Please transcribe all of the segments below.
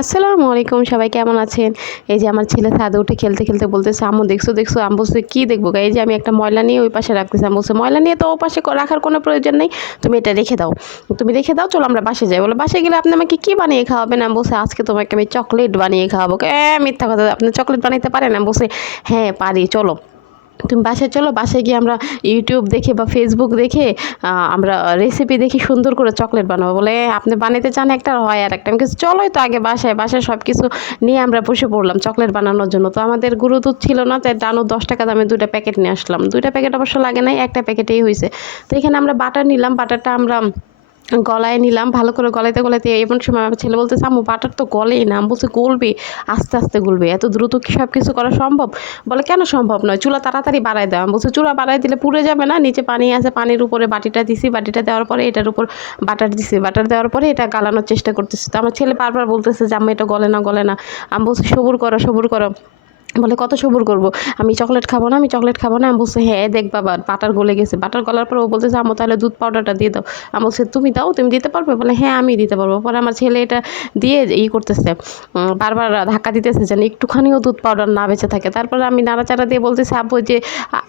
আসসালামু আলাইকুম, সবাই কেমন আছেন? এই যে আমার ছেলে ছাদে উঠে খেলতে খেলতে বলতেছে, আম্মু, দেখছ দেখছ? আমি বলছি, কী দেখব? এই যে আমি একটা ময়লা নিয়ে ওই পাশে রাখতেছি, আমি বলছি, ময়লা নিয়ে তো ও পাশে রাখার কোনো প্রয়োজন নেই, তুমি এটা রেখে দাও। তুমি রেখে দাও, চলো আমরা বাসে যাই। বলো বাসে গেলে আপনি আমাকে কী বানিয়ে খাওয়াবেন? আমি বলছি, আজকে তোমাকে আমি চকলেট বানিয়ে খাওয়াবো। এ, মিথ্যা কথা, আপনি চকলেট বানাইতে পারেন? আমি বলছি হ্যাঁ পারি, চলো। তুমি বাসায় চলো, বাসায় গিয়ে আমরা ইউটিউব দেখে বা ফেসবুক দেখে আমরা রেসিপি দেখি সুন্দর করে চকলেট বানাবো। বলে আপনি বানাতে চান একটা? হয়, আর একটা। আমি কিছু চলোই তো আগে বাসায় বাসায় সব কিছু নিয়ে আমরা বসে পড়লাম চকলেট বানানোর জন্য। তো আমাদের গুঁড়ো দুধ ছিল না, তাই ডানু দশ টাকা দামে দুইটা প্যাকেট নিয়ে আসলাম। দুইটা প্যাকেট অবশ্য লাগে নাই, একটা প্যাকেটেই হয়েছে তো এখানে আমরা বাটার নিলাম, বাটারটা আমরা গলায় নিলাম, ভালো করে গলাইতে গলাইতে এমন সময় আমার ছেলে বলতেছে, আম্মু, বাটার তো গলেই না। বলছে, গলবে, আস্তে আস্তে গলবে। এত দ্রুত কি সব কিছু করা সম্ভব? বলে, কেন সম্ভব নয়? চুলা তাড়াতাড়ি বাড়াই দেওয়া আমি বলছি, চুলা বাড়াই দিলে পুড়ে যাবে না? নিচে পানি আছে, পানির উপরে বাটিটা দিছি, বাটিটা দেওয়ার পরে এটার উপর বাটার দিছি, বাটার দেওয়ার পরে এটা গালানোর চেষ্টা করতেছি। তো আমার ছেলে বারবার বলতেছে যে, আম্মু, এটা গলে না গলে না। আমি বলছি, সবুর করো সবুর করো। বলে, কত সবুর করব? আমি চকলেট খাব না, আমি চকলেট খাব না। আমি বলছি হ্যাঁ দেখ বাবা, বাটার গলে গেছে। বাটার গলার পর ও বলতেছে আমো তাহলে দুধ পাউডারটা দিয়ে দাও। আমি বলছি, তুমি দাও, তুমি দিতে পারবে? বলে হ্যাঁ আমি দিতে পারব। পরে আমার ছেলে এটা দিয়ে ই করতেছে বারবার ধাক্কা দিতেছে যেন একটুখানিও দুধ পাউডার না বেঁচে থাকে। তারপরে আমি নাড়াচাড়া দিয়ে বলতেছি, আব্বু যে,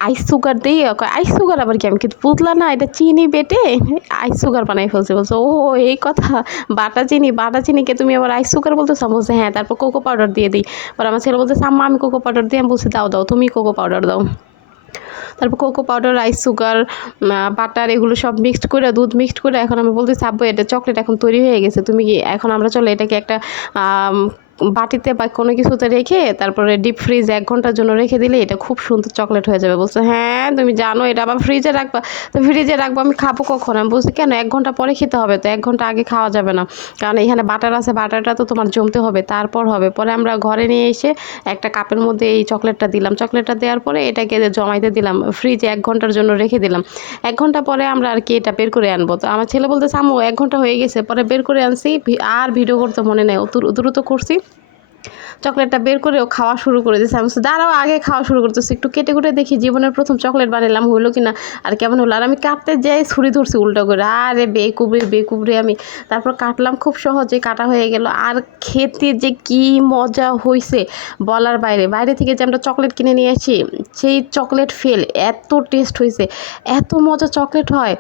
আইস সুগার দিই, আইস সুগার আবার কি? আমি কিন্তু বুঝলাম না, এটা চিনি বেটে আইস সুগার বানাই ফেলছে। বলছে ও এই কথা, বাটা চিনি, বাটা চিনিকে তুমি আবার আইস সুগার বলতেছো? বলছি হ্যাঁ তারপর কোকো পাউডার দিয়ে দিই। পরে আমার ছেলে বলতেছে, আম্মা, আমি কোকো পাউডার দিয়ে আমি বলছি, দাও দাও, তুমি কোকো পাউডার দাও। তারপর cocoa powder rice sugar butter এগুলো সব মিক্সড করে, দুধ মিক্সড করে এখন আমি বলতে আব্বু, এটা চকলেট এখন তৈরি হয়ে গেছে, তুমি কি এখন আমরা চলো এটাকে একটা বাটিতে বা কোনো কিছুতে রেখে তারপরে ডিপ ফ্রিজ এক ঘণ্টার জন্য রেখে দিলে এটা খুব সুন্দর চকলেট হয়ে যাবে। বলছে হ্যাঁ তুমি জানো এটা আবার ফ্রিজে রাখবা। তো ফ্রিজে রাখব, আমি খাব কখন? আমি বলছি, কেন? এক ঘণ্টা পরে খেতে হবে তো, এক ঘণ্টা আগে খাওয়া যাবে না। কারণ এখানে বাটার আছে বাটারটা তো তোমার জমতে হবে, তারপর হবে। পরে আমরা ঘরে নিয়ে এসে একটা কাপের মধ্যে এই চকলেটটা দিলাম। চকলেটটা দেওয়ার পরে এটাকে জমাইতে দিলাম ফ্রিজে এক ঘণ্টার জন্য রেখে দিলাম। এক ঘণ্টা পরে আমরা আর কি এটা বের করে আনব। তো আমার ছেলে বলতে আম্মু, এক ঘণ্টা হয়ে গেছে। পরে বের করে আনছি আর ভিডিও করতে মনে নেই। দ্রুত করছি। চকলেটটা বের করেও খাওয়া শুরু করে দিয়েছে আমি দাঁড়াও, আগে খাওয়া শুরু করতেছি। একটু কেটে কুটে দেখি জীবনের প্রথম চকলেট বানালাম হলো কি না আর কেমন হলো? আর আমি কাটতে যাই, ছুরি ধরছি উল্টো করে। আরে বেকুবরে বেকুবরে আমি তারপর কাটলাম, খুব সহজে কাটা হয়ে গেল। আর খেতে যে কি মজা হয়েছে বলার বাইরে। বাইরে থেকে যে আমরা চকলেট কিনে নিয়ে আসি, সেই চকলেট ফেল, এত টেস্ট হয়েছে এত মজা চকলেট হয়।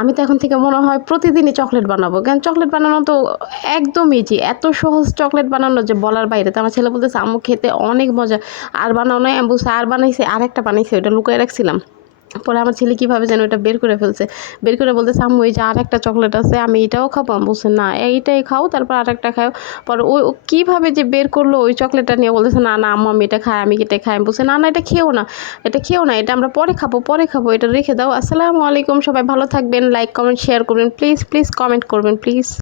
আমি তো এখন থেকে মনে হয় প্রতিদিনই চকলেট বানাবো। কারণ চকলেট বানানো তো একদম ইজি এত সহজ চকলেট বানানো যে বলার বাইরে। তো আমার ছেলে বলতেছে, আম্মু, খেতে অনেক মজা। আর বানাও নাই আমি আর বানাইছে, আর একটা বানাইছে ওটা লুকিয়ে রাখছিলাম। পরে আমার ছেলে কীভাবে যেন ওটা বের করে ফেলছে। বের করে বলতেছে, আম্মু, এই যে আর একটা চকলেট আছে, আমি এটাও খাব। আমি বলছি, না, এইটাই খাও, তারপর আর একটা খাও। পরে ওই ও কীভাবে যে বের করল ওই চকলেটটা নিয়ে বলতেছে, না না, আম্মু, আমি এটা খাই, আমি এটা খাই। আমি বলছি, না না, এটা খেও না, এটা খেও না, এটা আমরা পরে খাব পরে খাব, এটা রেখে দাও। আসসালামু আলাইকুম, সবাই ভালো থাকবেন, লাইক, কমেন্ট, শেয়ার করবেন, প্লিজ প্লিজ, কমেন্ট করবেন, প্লিজ।